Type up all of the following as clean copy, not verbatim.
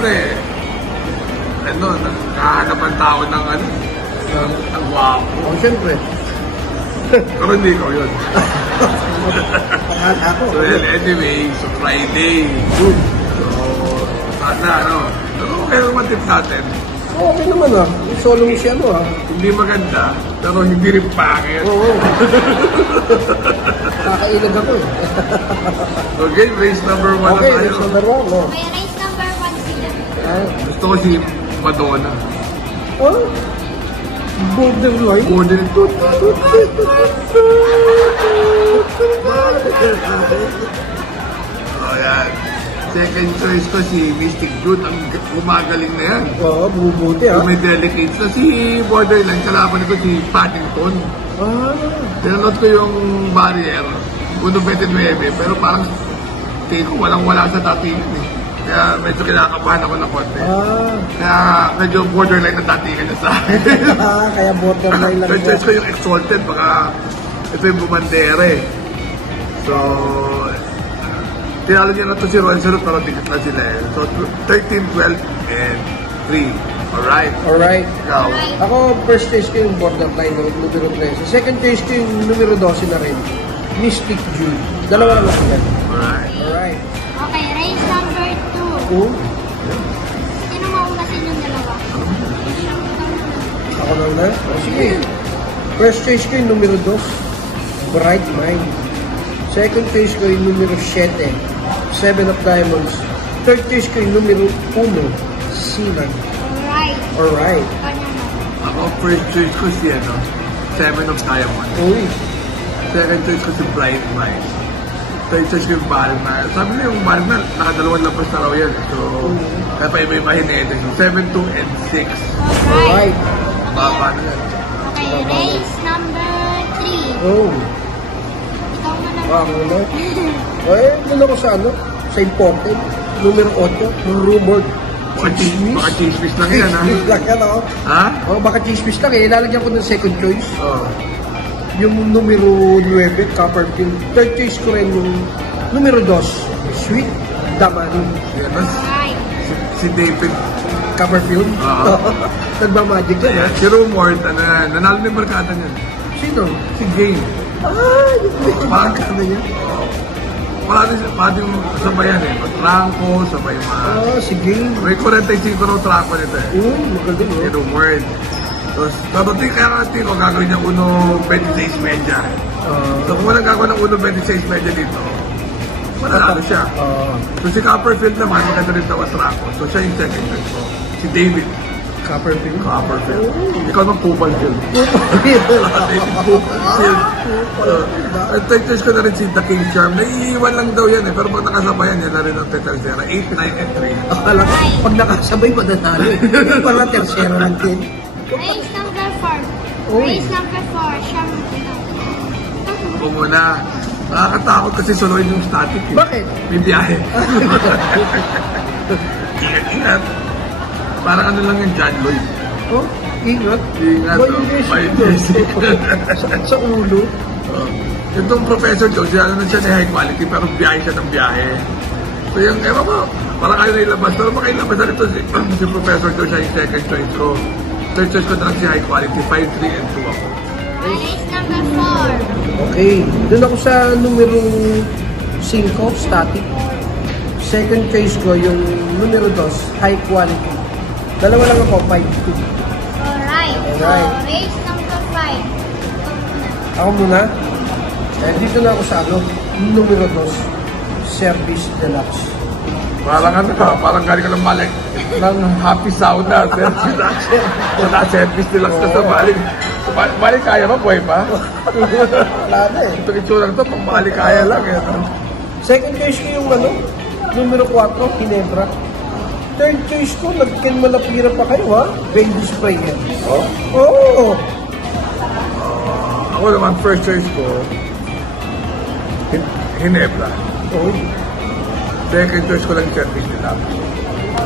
siyempre, ano, nakahanap ang tao ng ano, ang guwapo. Oh, siyempre. Pero hindi ko yun. Ako. So, anyway, so Friday. Good. So, sana, ano, okay naman tip natin. Okay naman ah. Solo mo siya mo ah. Hindi maganda, pero hindi rin pangit. Oo. Kakailag ako eh. Okay, race number 1 Okay, na tayo. race number 1. Oh. May race number 1 sila. Gusto ko si Madonna. Oh? Borderline? Borderline. Oh, yan. Second choice ko si Mystic Dude. Ang gumagaling na yan. Oo, bumubuti ah. May delicates na si Borderline. Kalaban ko si Paddington. Ah. Pinanood ko yung Barrier. 1.29, pero parang tingin ko walang-wala sa datingan eh. Kaya medyo kinakabahan ako ng konti. Ah. Kaya medyo borderline na datingan niya sa akin. Kaya borderline lang Pero choice ko yung Exalted, baka ito yung bumandere. So, tinalo niya na ito si Ronzero, pero ticket na sila eh. So, 13, 12, and 3. Alright. Alright. Ikaw. Ako, first choice ko yung borderline numero 13. Second choice ko yung numero 12 na rin. Mystic Jude. Dalawa lang yan. Alright. Alright. Okay, race number 2. Oh, Sino mauna sa inyong dalawa? ako lang na. O, sige. First choice ko yung numero 2. Bright Mind. Second choice ko yung numero 7. 7 of Diamonds. Third choice ko yung numero 1. Seaman. Alright. Alright. Kanya mo. Ako, first choice ko si, 7 of Diamonds. Uy. Second choice ko si Bright Mind. Third choice ko yung Balma. Sabi niya yung Balma, nakadalawang lapas na raw yan. So, kaya pa iba-ibahin na ito. 7, 2, and 6. Alright. Alright. Mababa na yan. Okay, race number 3. Oh. Ikaw na naman. Ako na. Eh, doon ako sa ano? Sa important. Numero 8. Rumored. Baka chismis lang yan, ha? Chismis lang yan, ako. Ha? Oh, baka chismis lang eh. Lalagyan ko ng second choice. Oo. Yung numero 9, Copperfield. Third choice ko rin yung numero 2, Sweet Damani. Yan, Alright. si David. Copperfield. Oo. Nagmamagic yan, ha? Si Rumort, ano yan, nanalo na yung barkada niyan. Sino? Si Game. Ah, yung Barkada niya. Pati yung sabayan eh. Trangko, sabay mga... Ah, si Game. May 45 raw trangko nito eh. Magaling, Si oh. Rumort. Tapos, tatating kaya natin ko gagawin niya 1.26 medya. So kung walang gagawin ng 1.26 medya dito, mananalo siya. So si Copperfield naman, maganda rin daw at Trangko. So siya yung second choice ko. Si David. Copperfield. Copperfield. Ikaw ng Pupalfield. David Pupalfield. At third choice ko na rin si The King Charm. Naiiwan lang daw yan eh. Pero pag nakasabayan niya na rin ang tercera. 8, 9, and 3. Akala ko, pag nakasabay, madanalo eh. Parang tercera lang din. Race number 4. Uy. Race number 4. Siya Ako muna. Nakakatakot kasi soloin yung static eh. Bakit? May biyahe. Ingat-ingat. Parang ano lang yung John Lloyd. Oh, ingat. Ingat. Biodesic. Sa ulo. Itong Professor Joe, siya na siya ni high quality pero biyahe siya ng biyahe. So yung, ewan ko, parang kayo na ilabas. Pero makailabas na ito si Professor Joe, siya yung second choice ko. Third choice ko na lang si high quality, 5, 3, and 2 ako. Race number 4. Okay. Doon ako sa numero 5, static. Second choice ko, yung numero 2, high quality. Dalawa lang ako, 5, 2. Alright. So, Alright. race number 5. Ako muna. Eh, dito na ako sa ano, numero 2, service deluxe. Parang ano ka, parang galing ka ng balik ng happy sauna. Wala service deluxe na sa balik. Balik kaya ba? Buhay pa? Wala na eh. Ito itsurang ito, pang balik kaya lang. Eh. Second choice ko yung ano, numero 4, Ginebra. Third choice ko, nagkinmalapira pa kayo ha, baby spray yan. Oh? Oo. Ako naman, first choice ko, Ginebra. Oh. Second choice ko lang yung service nila.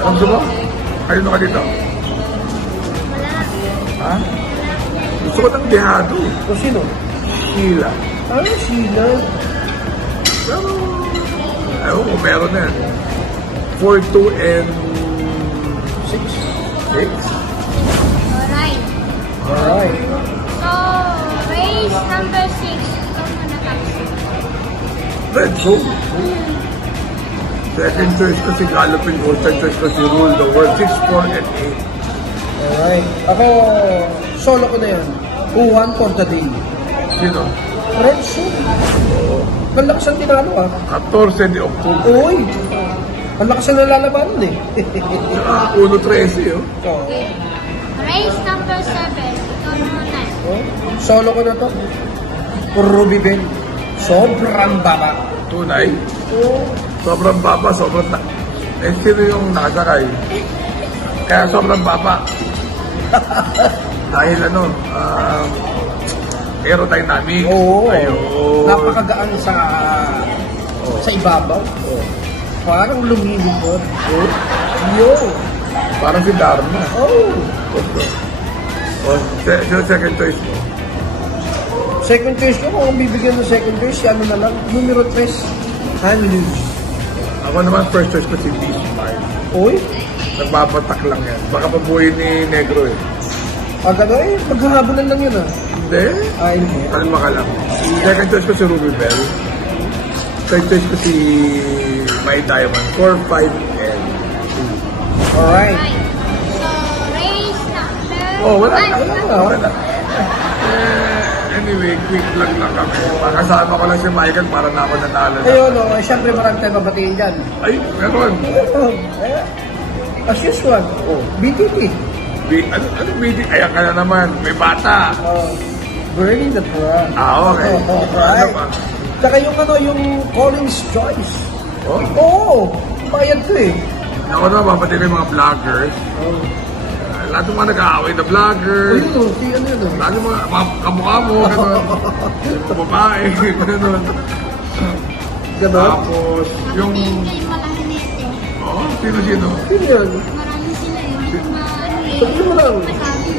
Alam mo? Kayo na ka dito? Ha? Gusto ko ng dehado. O sino? Sheila. Ah, Sheila. Pero, ewan ko, meron na yan. 4, 2, and 6. Alright. Alright. So, race number 6. Ito muna tapos. Red Zone. Second choice ko si Galloping Ghost. Third choice ko si Rule the World. 6, 4, and 8. Alright. Ako, solo ko na yan. Uwan for the day. Sino? Red Zone. Ang lakas ang tinalo ah. 14 de Octubre. Uy! Ang lakas ang nalalabanan eh. Saka 1-13, oh. So, Race number 7. Ito muna. oh, solo ko na to. Ruby Bell. Sobrang baba. Tunay. Oh, Sobrang baba, sobrang sino yung nakasakay? Kaya sobrang baba. Dahil aerodynamic. oo. Ayun. Napakagaan sa ibabaw. Parang lumilipot. Oh. Yo. Parang si Dharma. Oh. Second choice mo. Second choice ko, kung bibigyan ng second choice, ano na lang, numero 3, Hanley. Ako naman first choice ko si B-Smart. Uy, Nagpapatak lang yan. Baka pabuhay ni Negro eh. agad eh, maghahabulan lang yun ah. Hindi. Ay, hindi. Kalma ka lang. Second choice ko si Ruby Bell. Third choice ko si My Diamond. 4, 5, and 2. Alright. So, race number... Oh, wala na. Wala. Wala na. Anyway, quick lang kami. Makasama ko lang si Michael para na ako nanalo na. Ayun, oh, syempre marami tayong babatiin dyan. Ay, meron. Oh, as usual, oh, BTT. Ano BD? Ayan ka na naman. May bata. Oh, Burning the Bra. Okay. Ano Alright. ba? Saka yung Collins Choice. Oh, Oo, bayad ko eh. ako naman, papatid ko yung mga vloggers. Oh. Lahat ng mga nag-aaway na vloggers. Ayun, oh, si ano yun, oh. Lagi mga kamukha mo, gano'n. Babae, gano'n. Ganon? Tapos, yung... Tingin kayo malahanete. Oh, sino-sino? Sino yun? Marami sila yung mga ano eh. Sabi mo lang. Masabi.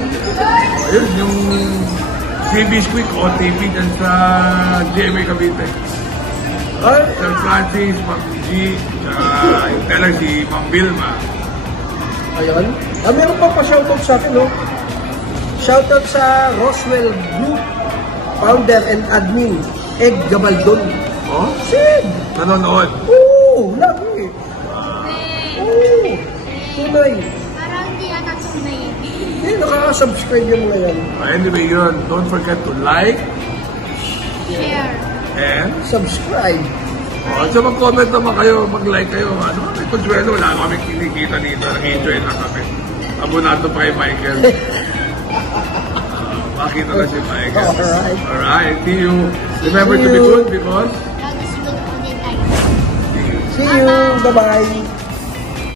Ayun, yung CB Squeak o TV dyan sa GMA Cavite. Ay, Sir Francis, Ma'am G, yung teller si Ma'am Vilma. ayun. Meron pa pa-shoutout sa akin, no? Shoutout sa Roswell Group, founder and admin, Egg Gabaldon. Oh, Sid! nanonood. Oo, lagi. Oo, tunay. Parang di ata tunay eh. Eh, nakaka-subscribe yung mga yan. Anyway, yun, don't forget to like Share. and... Subscribe. Oh, so mag-comment naman kayo, mag-like kayo. Ano, may konsuelo, wala kami kinikita dito. Nag-enjoy lang kami. Abonado pa kay Michael. Makita na si Michael. Alright. Alright, see you. Remember See to be you. good because... God is good for the time. See you. Bye-bye.